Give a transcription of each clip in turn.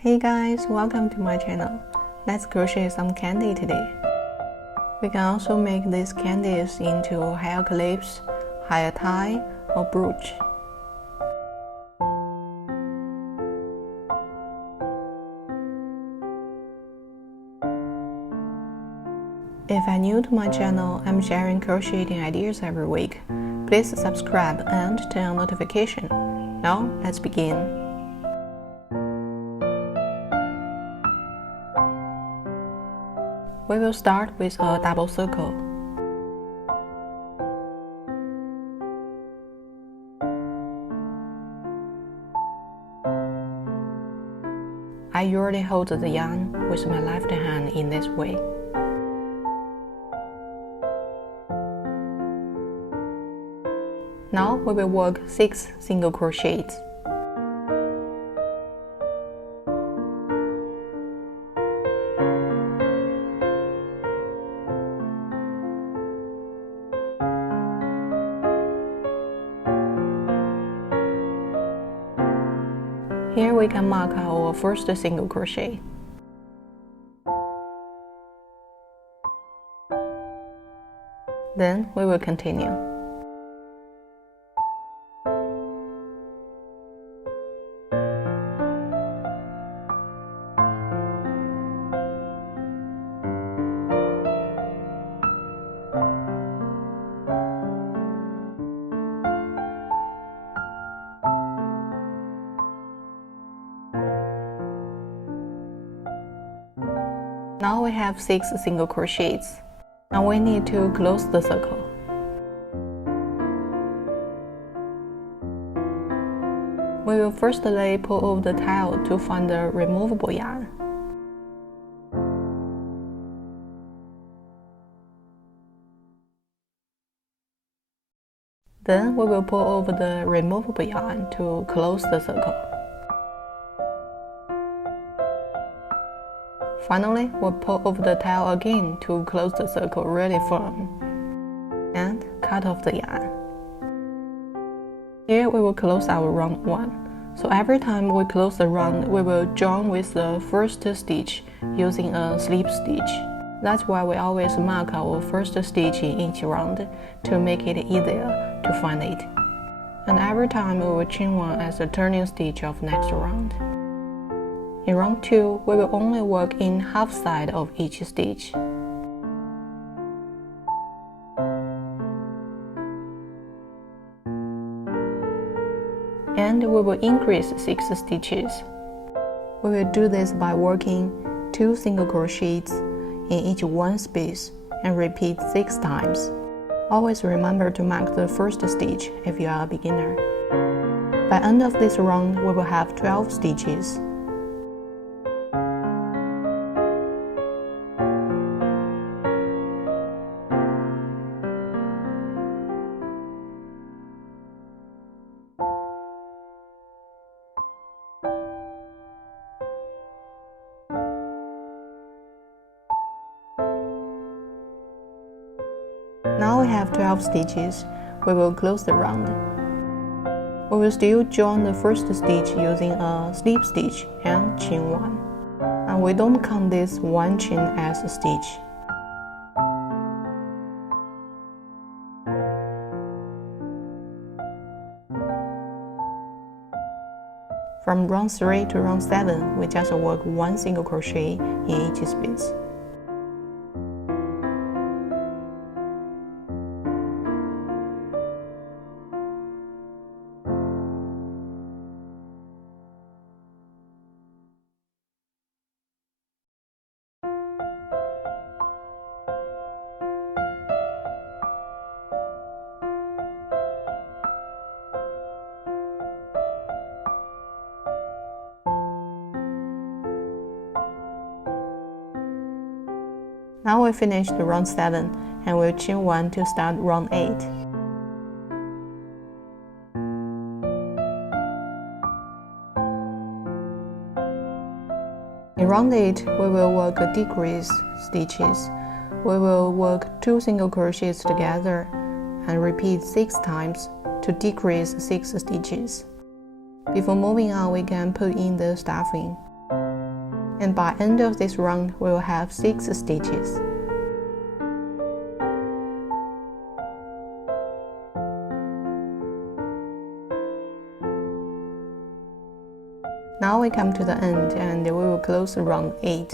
Hey guys, welcome to my channel. Let's crochet some candy today. We can also make these candies into hair clips, hair tie, or brooch. If you're new to my channel, I'm sharing crocheting ideas every week. Please subscribe and turn on notification. Now, let's begin. We will start with a double circle. I usually hold the yarn with my left hand in this way. Now we will work 6 single crochets. Here we can mark our first single crochet. Then we will continue. Now we have 6 single crochets. Now we need to close the circle. We will firstly pull over the tail to find the removable yarn. Then we will pull over the removable yarn to close the circle. Finally, we'll pull over the tail again to close the circle really firm, and cut off the yarn. Here we will close our round 1. So every time we close the round, we will join with the first stitch using a slip stitch. That's why we always mark our first stitch in each round to make it easier to find it. And every time we will chain one as a turning stitch of next round. In round 2, we will only work in half side of each stitch. And we will increase 6 stitches. We will do this by working 2 single crochets in each one space and repeat 6 times. Always remember to mark the first stitch if you are a beginner. By end of this round, we will have 12 stitches. Now we have 12 stitches. We will close the round. We will still join the first stitch using a slip stitch and chain 1. And we don't count this one chain as a stitch. From round 3 to round 7, we just work 1 single crochet in each space. Now we finished round 7 and we'll chain 1 to start round 8. In round 8, we will work decrease stitches. We will work 2 single crochets together and repeat 6 times to decrease 6 stitches. Before moving on, we can put in the stuffing. And by end of this round, we will have 6 stitches. Now we come to the end and we will close round 8.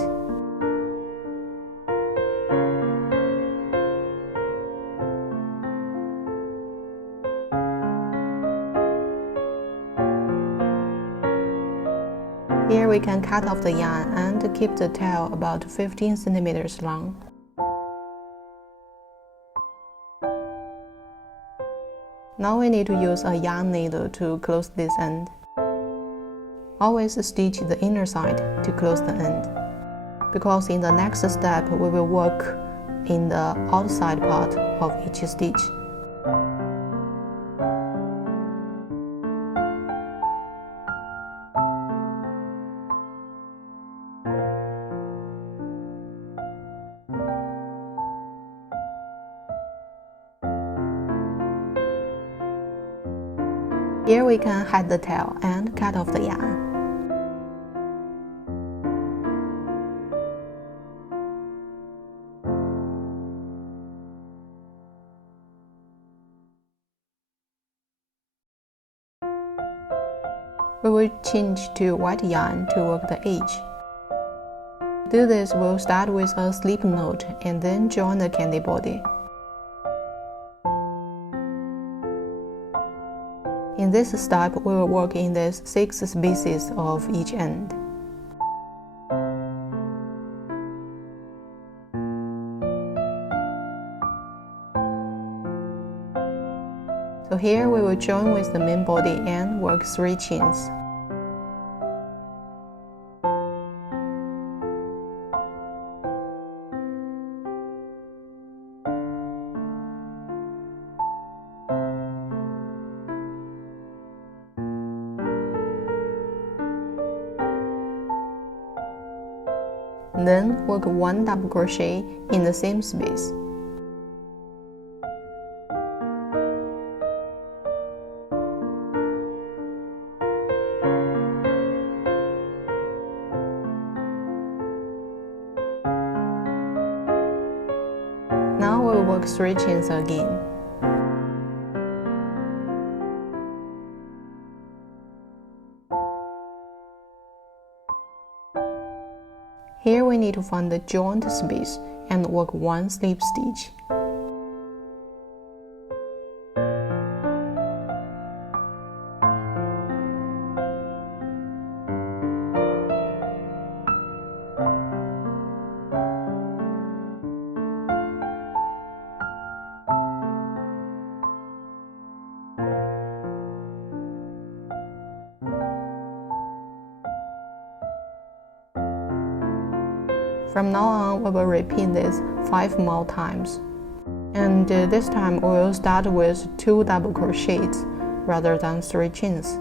Here we can cut off the yarn and keep the tail about 15 centimeters long. Now we need to use a yarn needle to close this end. Always stitch the inner side to close the end, because in the next step we will work in the outside part of each stitch. Here we can hide the tail and cut off the yarn. We will change to white yarn to work the edge. To do this, we'll start with a slip knot and then join the candy body. In this step, we will work in these 6 spaces of each end. So here we will join with the main body and work 3 chains. Then work 1 double crochet in the same space. Now we will work 3 chains again. Here we need to find the joint space and work 1 slip stitch. From now on, we will repeat this 5 more times. And this time we will start with 2 double crochets rather than 3 chains.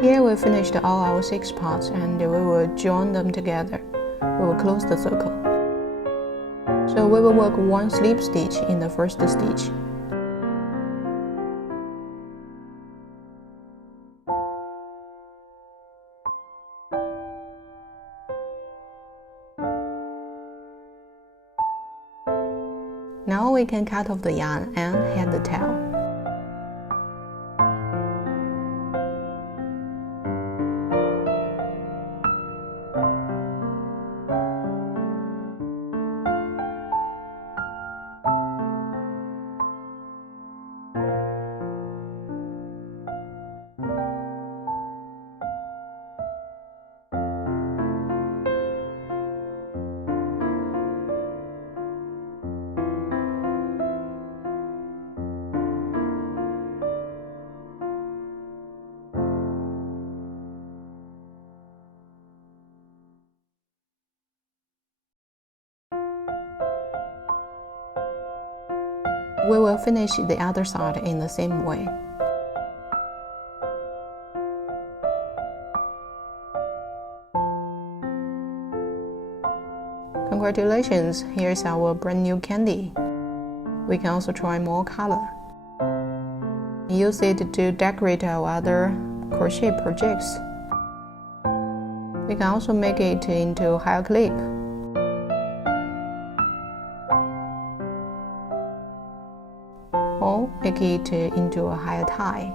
Here we finished all our 6 parts and we will join them together. We will close the circle. So we will work 1 slip stitch in the first stitch. Now Now we can cut off the yarn and head the tail. We will finish the other side in the same way. Congratulations, here's our brand new candy. We can also try more color. Use it to decorate our other crochet projects. We can also make it into a hair clip. Or make it into a hair tie.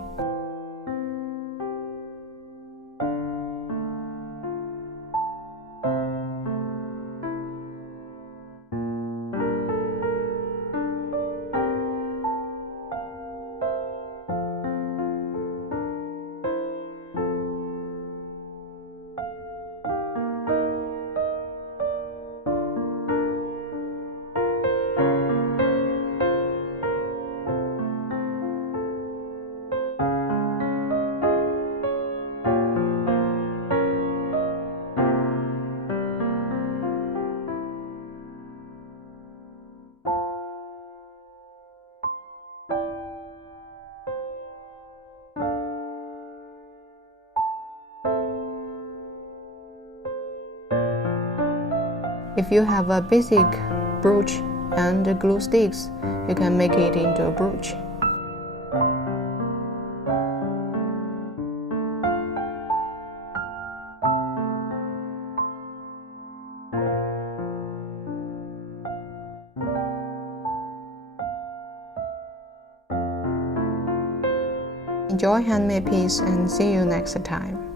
If you have a basic brooch and glue sticks, you can make it into a brooch. Enjoy handmade piece and see you next time.